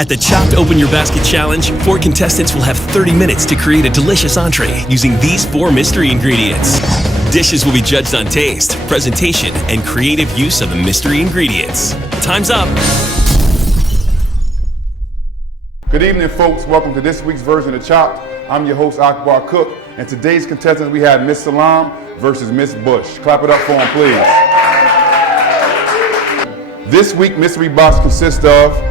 At the Chopped Open Your Basket Challenge, 4 contestants will have 30 minutes to create a delicious entree using these 4 mystery ingredients. Dishes will be judged on taste, presentation, and creative use of the mystery ingredients. Time's up. Good evening, folks. Welcome to this week's version of Chopped. I'm your host, Akbar Cook, and today's contestants, we have Miss Salam versus Miss Bush. Clap it up for them, please. This week, mystery box consists of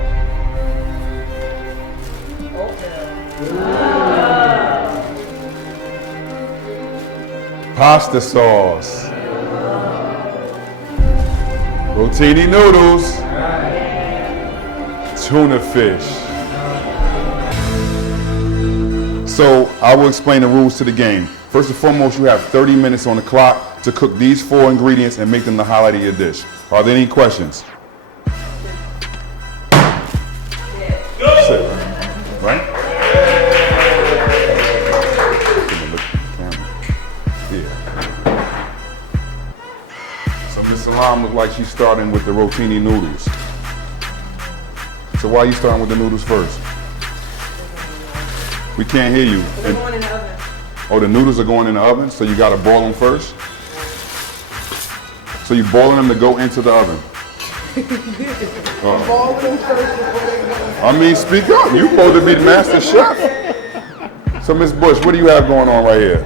pasta sauce, rotini noodles, tuna fish. So I will explain the rules to the game. First and foremost, you have 30 minutes on the clock to cook these 4 ingredients and make them the highlight of your dish. Are there any questions? Sit, right? So Miss Salam looks like she's starting with the rotini noodles. So why are you starting with the noodles first? We can't hear you. They're going in the oven. Oh, the noodles are going in the oven, so you gotta boil them first? So you're boiling them to go into the oven? Boil them first before they go. I mean, speak up. You're supposed to be the master chef. So Miss Bush, what do you have going on right here?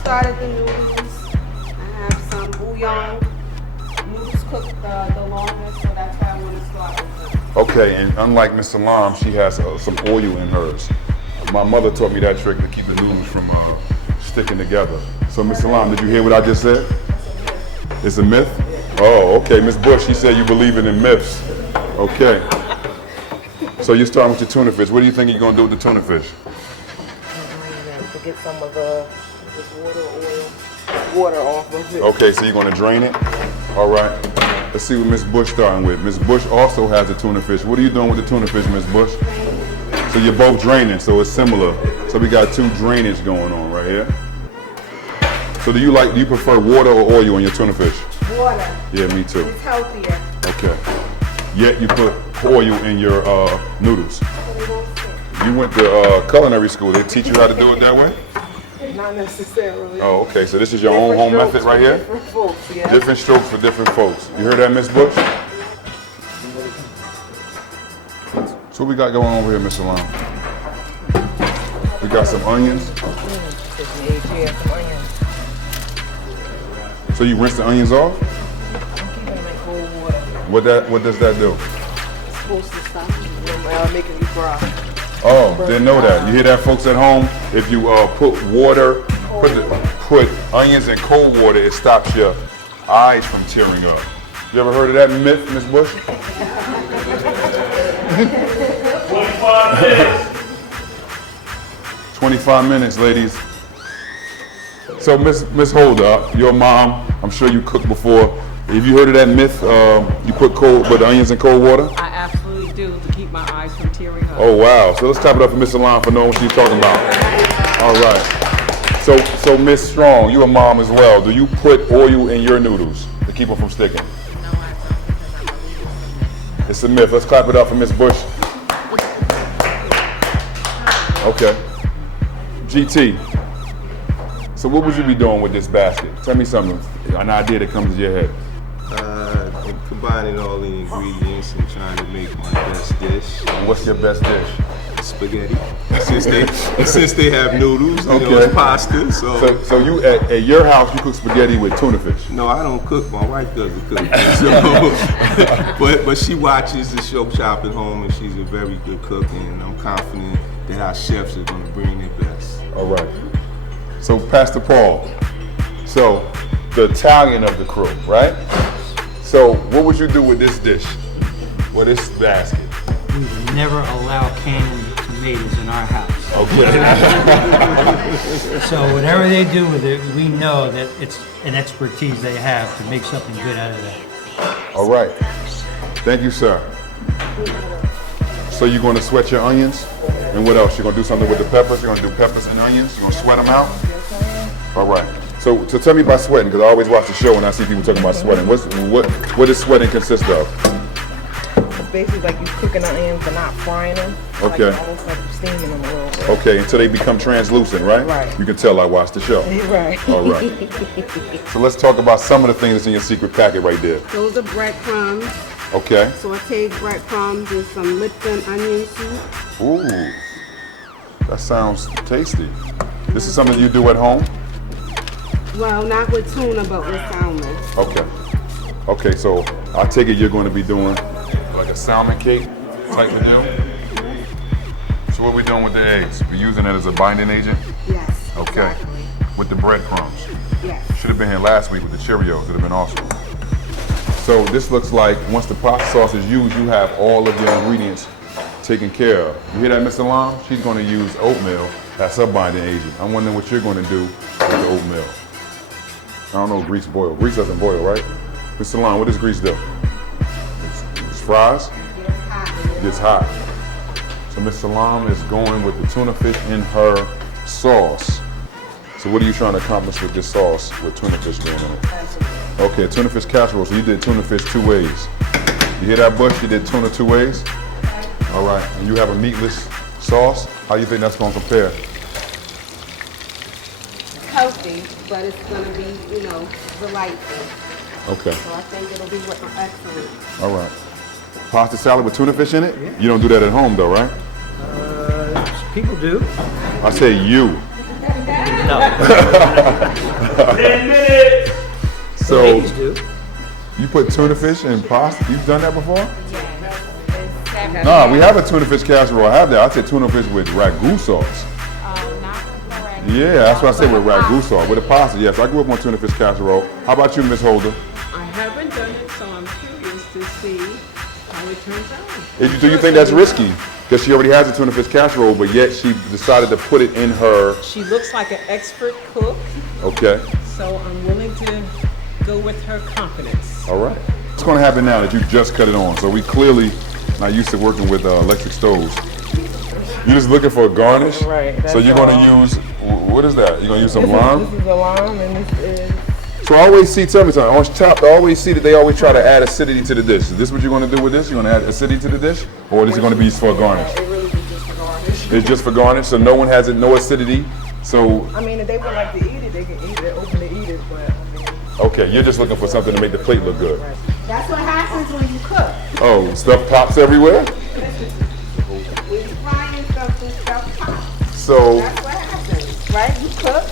Started the noodles. I have some bouillon. Noodles cook the longest, so that's why I want to start with them. Okay, and unlike Miss Salam, she has some oil in hers. My mother taught me that trick to keep the noodles from sticking together. So Miss Salam, did you hear what I just said? It's a myth? Oh, okay. Miss Bush, she said you believe in myths. Okay. So you're starting with your tuna fish. What do you think you're gonna do with the tuna fish? To get some of this water off of it. Okay, so you're gonna drain it? All right. Let's see what Miss Bush starting with. Miss Bush also has a tuna fish. What are you doing with the tuna fish, Miss Bush? So you're both draining, so it's similar. So we got 2 drainage going on right here. So do you prefer water or oil on your tuna fish? Water. Yeah, me too. It's healthier. Okay. Yet you put oil in your noodles. You went to culinary school. They teach you how to do it that way? Not necessarily. Oh, okay. So this is your own home method right here? Different folks, yeah. Different strokes for different folks. You heard that, Miss Bush? So what we got going on over here, Miss Salam? We got some onions. So you rinse the onions off? I'm keeping them in cold water. What does that do? It's supposed to stop making you fry. Oh, didn't know that. You hear that, folks at home? If you put onions in cold water, it stops your eyes from tearing up. You ever heard of that myth, Miss Bush? 25 minutes. 25 minutes, ladies. So Miss Holder, your mom, I'm sure you cooked before. Have you heard of that myth? You put onions in cold water? I absolutely do, to keep my eyes from tearing up. Oh wow! So let's clap it up for Miss Salam for knowing what she's talking about. All right. So Miss Strong, you a mom as well. Do you put oil in your noodles to keep them from sticking? No, I don't, because I believe It's a myth. Let's clap it up for Miss Bush. Okay. GT. So what would you be doing with this basket? Tell me something, an idea that comes to your head. I'm combining all the ingredients and trying to make my best dish. And what's your best dish? Spaghetti. Since they have noodles, Okay. it's pasta. So you at your house you cook spaghetti with tuna fish? No, I don't cook. My wife does the cooking. But she watches the show Chop at Home, and she's a very good cook, and I'm confident that our chefs are going to bring their best. All right. So Pastor Paul, so the Italian of the crew, right? So what would you do with this dish, with this basket? We would never allow canned tomatoes in our house. Okay. So whatever they do with it, we know that it's an expertise they have to make something good out of that. All right. Thank you, sir. So you're going to sweat your onions? And what else? You're going to do something with the peppers? You're going to do peppers and onions? You're going to sweat them out? All right. So tell me about sweating, because I always watch the show and I see people talking about sweating. What does sweating consist of? basically like you cooking the onions but not frying them. Okay. Like almost like steaming them a little bit. Okay, until they become translucent, right? Right. You can tell I watched the show. Right. All right. So let's talk about some of the things that's in your secret packet right there. Those are breadcrumbs, Okay. sauteed breadcrumbs with some Lipton onion soup. Ooh, that sounds tasty. This is something you do at home? Well, not with tuna, but with salmon. Okay. Okay, so I take it you're going to be doing like a salmon cake type of deal? So what are we doing with the eggs? We're using it as a binding agent? Yes. Okay. Exactly. With the breadcrumbs. Yes. Should have been here last week with the Cheerios. It'd have been awesome. So this looks like once the pasta sauce is used, you have all of your ingredients taken care of. You hear that, Miss Lam? She's going to use oatmeal as her binding agent. I'm wondering what you're going to do with the oatmeal. I don't know, grease boil. Grease doesn't boil, right? Miss Lam, what does grease do? It's fries? Gets hot. So Miss Salam is going with the tuna fish in her sauce. So what are you trying to accomplish with this sauce with tuna fish being in it? Okay, tuna fish casserole. So you did tuna fish 2 ways. You hear that, Bush? You did tuna 2 ways? All right, and you have a meatless sauce. How do you think that's going to compare? Healthy, but it's going to be, delightful. Okay, So I think it'll be excellent. all right. Pasta salad with tuna fish in it? You don't do that at home though, right? People do. I say you. No. 10 minutes. So Ladies do. you put tuna fish in pasta? You've done that before? Nah, we have a tuna fish casserole. I have that. I said tuna fish with ragu sauce. Yeah, that's what I said with ragu sauce. With the pasta, yes. I grew up on tuna fish casserole. How about you, Miss Holder? I haven't done it, so I'm curious to see how it turns out. Do you think that's risky? Because she already has a tuna fish casserole, but yet she decided to put it in her. She looks like an expert cook, Okay. so I'm willing to go with her confidence. All right. What's going to happen now that you just cut it on? So we clearly not used to working with electric stoves. You're just looking for a garnish? Right, So you're going to use, what is that? You're going to use some lime? This is a lime and this is... So I always see, tell me something, on Chopped, I always see that they always try to add acidity to the dish. Is this what you're going to do with this? You're going to add acidity to the dish? Or is it going to be for a garnish? It really is just for garnish. It's just for garnish, so no one has it, no acidity. So, I mean, if they would like to eat it, they can eat it, open to eat it, but I mean... okay, you're just looking for something to make the plate look good. That's what happens when you cook. Oh, stuff pops everywhere? When you're frying something, stuff pops. So, That's what happens, right? You cook.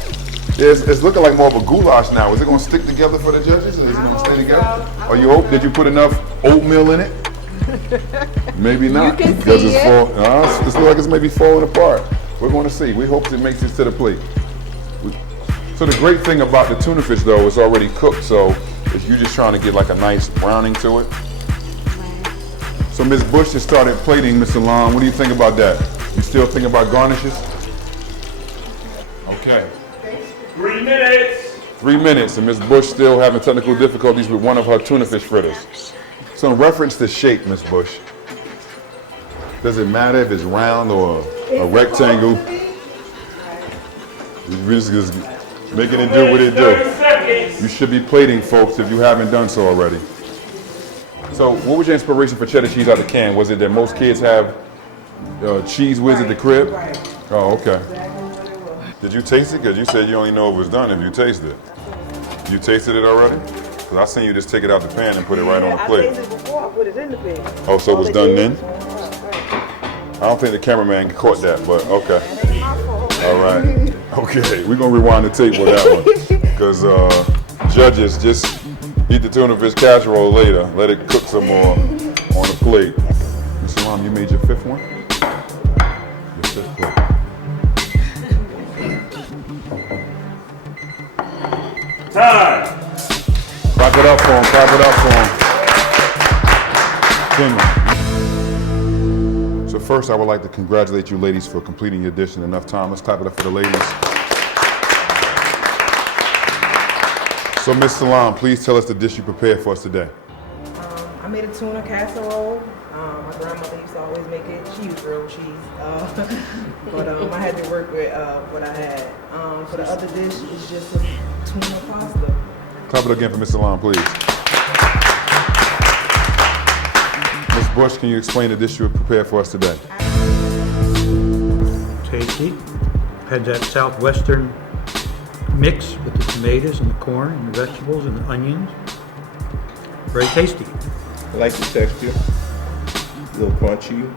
it's looking like more of a goulash now. Is it going to stick together for the judges, or is it going to stay together? Or you hope, did you put enough oatmeal in it? Maybe not. You can because see it's it. it looks like it's maybe falling apart. We're going to see. We hope it makes it to the plate. So the great thing about the tuna fish, though, it's already cooked, so if you're just trying to get like a nice browning to it. So Ms. Bush has started plating, Mr. Long. What do you think about that? You still think about garnishes? Okay. 3 minutes. 3 minutes, and Ms. Bush still having technical difficulties with one of her tuna fish fritters. So in reference to shape, Ms. Bush, does it matter if it's round or a rectangle? We're just making it do what it 30 do. seconds. You should be plating, folks, if you haven't done so already. So what was your inspiration for cheddar cheese out the can? Was it that most kids have cheese whiz at the crib? Oh, okay. Did you taste it? Because you said you only know it was done if you tasted it. You tasted it already? Because I seen you just take it out the pan and put it right on the plate. I tasted it before I put it in the pan. Oh, so it was done then? I don't think the cameraman caught that, but okay. All right. Okay, we're going to rewind the tape with that one. Because judges, just eat the tuna fish casserole later. Let it cook some more on the plate. Mr. Lam, you made your 5th one? Your 5th plate. Time. Clap it up for him, clap it up for him. So first, I would like to congratulate you ladies for completing your dish in enough time. Let's clap it up for the ladies. So Ms. Salam, please tell us the dish you prepared for us today. I made a tuna casserole. My grandmother used to always make it. She used real cheese. But I had to work with what I had. For the other dish, it's just a tuna pasta. Clap it again for Ms. Salam, please. Ms. Bush, can you explain the dish you prepared for us today? Tasty. Had that southwestern mix with the tomatoes and the corn and the vegetables and the onions. Very tasty. I like the texture. A little crunchy. You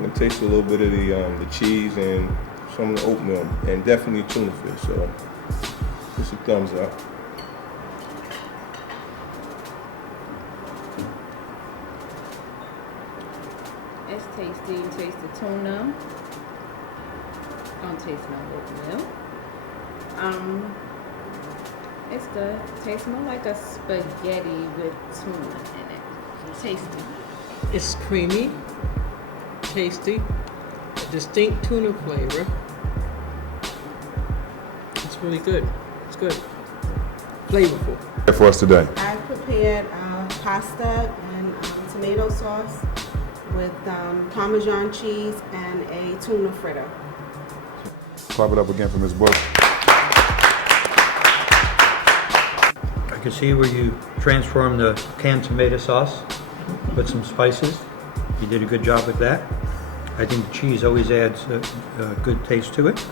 can taste a little bit of the cheese and some of the oatmeal, and definitely tuna fish. So, just a thumbs up. It's tasty. You taste the tuna. Don't taste no oatmeal. It's good. Tastes more like a spaghetti with tuna in it. Tasty. It's creamy, tasty, distinct tuna flavor. It's really good. It's good. Flavorful. For us today. I prepared pasta and tomato sauce with Parmesan cheese and a tuna fritter. Clap it up again for Ms. Bush. I can see where you transformed the canned tomato sauce with some spices. You did a good job with that. I think the cheese always adds a good taste to it,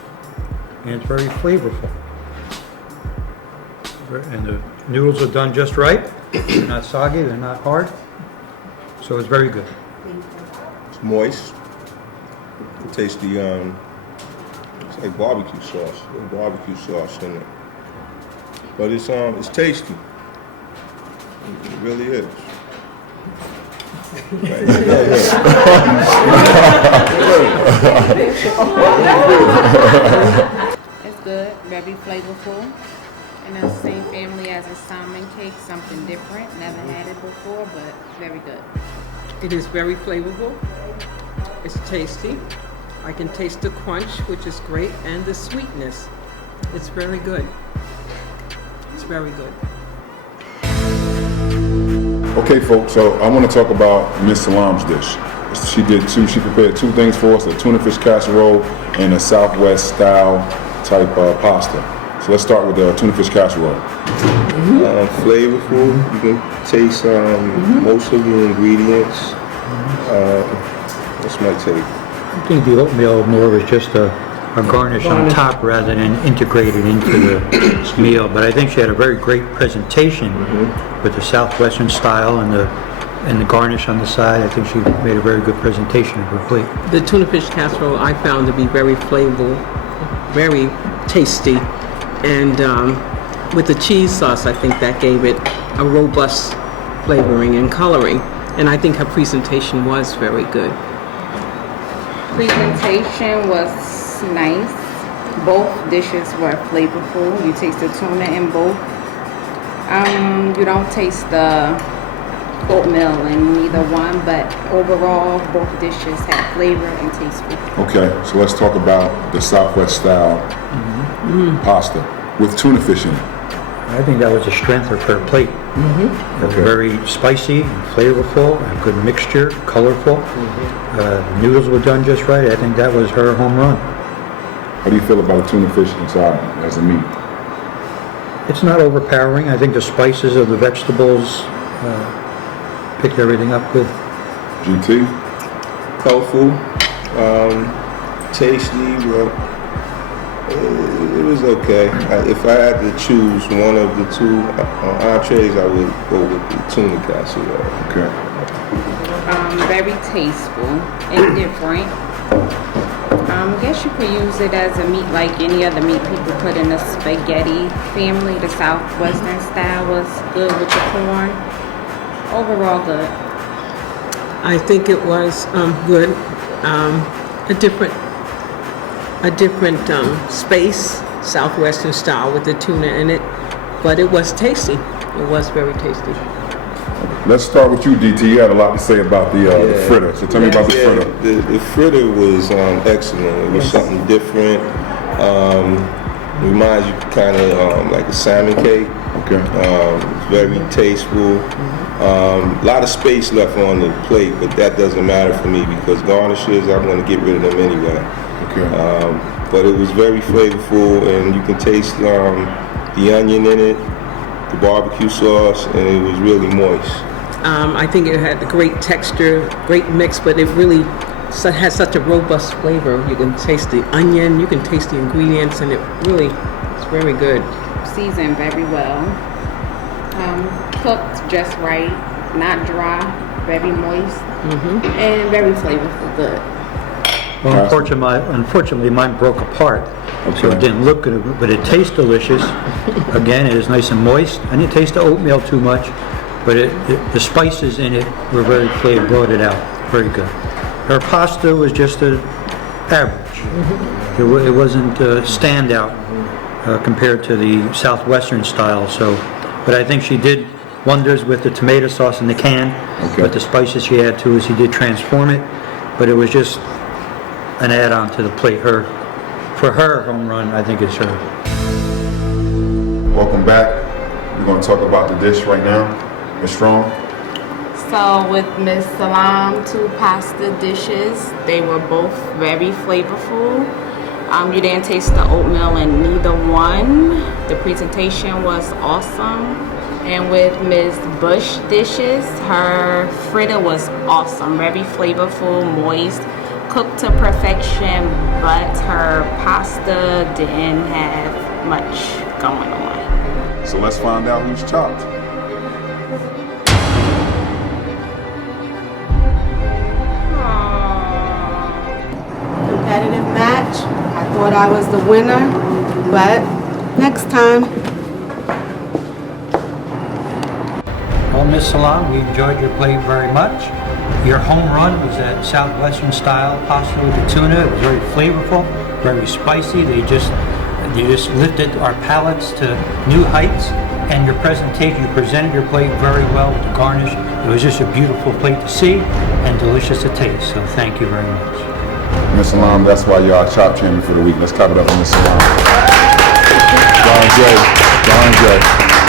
and it's very flavorful. And the noodles are done just right. They're not soggy, they're not hard. So it's very good. It's moist. You taste the it's like barbecue sauce. There's barbecue sauce in it. But it's tasty. It really is. It's good, very flavorful. In the same family as a salmon cake, something different. Never had it before, but very good. It is very flavorful. It's tasty. I can taste the crunch, which is great, and the sweetness. It's very good. It's very good. Okay, folks, so I want to talk about Miss Salam's dish. She prepared two things for us, a tuna fish casserole and a Southwest style type pasta. So let's start with the tuna fish casserole. Flavorful. You can taste most of the ingredients. What's my take? I think the oatmeal more was just a garnish on top rather than integrated into the meal. But I think she had a very great presentation with the Southwestern style and the garnish on the side. I think she made a very good presentation of her plate. The tuna fish casserole I found to be very flavorful, very tasty, and with the cheese sauce, I think that gave it a robust flavoring and coloring. And I think her presentation was very good. Presentation was nice. Both dishes were flavorful. You taste the tuna in both. You don't taste the oatmeal in neither one, but overall, both dishes had flavor and taste. Okay, so let's talk about the Southwest style pasta with tuna fish in it. I think that was the strength of her plate. It was very spicy and flavorful, a good mixture, colorful. The noodles were done just right. I think that was her home run. How do you feel about the tuna fish inside as a meat? It's not overpowering. I think the spices of the vegetables picked everything up good. GT? Colorful, tasty, but it was okay. If I had to choose one of the two entrees, I would go with the tuna casserole. Okay. Very tasteful and different. I guess you could use it as a meat like any other meat people put in the spaghetti family. The Southwestern style was good with the corn. Overall good. I think it was good. A different space, Southwestern style with the tuna in it, but it was tasty. It was very tasty. Let's start with you, DT. You had a lot to say about the fritter. So tell me about the fritter. The fritter was excellent. It was something different. Reminds you kind of like a salmon cake. Okay. Very tasteful. A lot of space left on the plate, but that doesn't matter for me because garnishes, I'm going to get rid of them anyway. Okay. But it was very flavorful, and you can taste the onion in it, the barbecue sauce, and it was really moist. I think it had a great texture, great mix, but it really has such a robust flavor. You can taste the onion, you can taste the ingredients, and it really is very good. Seasoned very well. Cooked just right, not dry, very moist, and very flavorful. Good. Well, unfortunately, mine broke apart, so it didn't look good, but it tastes delicious. Again, it is nice and moist. I didn't taste the oatmeal too much, but the spices in it were very flavored, brought it out. Very good. Her pasta was just average. It wasn't a standout compared to the southwestern style. But I think she did wonders with the tomato sauce in the can. But the spices she had to she did transform it. But it was just an add-on to the plate. For her home run, I think it's her. Welcome back. We're going to talk about the dish right now. Ms. Strong. So with Miss Salam, 2 pasta dishes. They were both very flavorful. You didn't taste the oatmeal in neither one. The presentation was awesome. And with Ms. Bush dishes, her fritter was awesome. Very flavorful, moist, cooked to perfection, but her pasta didn't have much going on. So let's find out who's chopped. Competitive match. I thought I was the winner, but next time. Well, Ms. Salam, we enjoyed your play very much. Your home run was that southwestern style pasta with the tuna. It was very flavorful, very spicy. They just lifted our palates to new heights. And your presentation, you presented your plate very well with the garnish. It was just a beautiful plate to see and delicious to taste. So thank you very much. Ms. Salam, that's why you're our chop champion for the week. Let's clap it up for Ms. Salam. John J.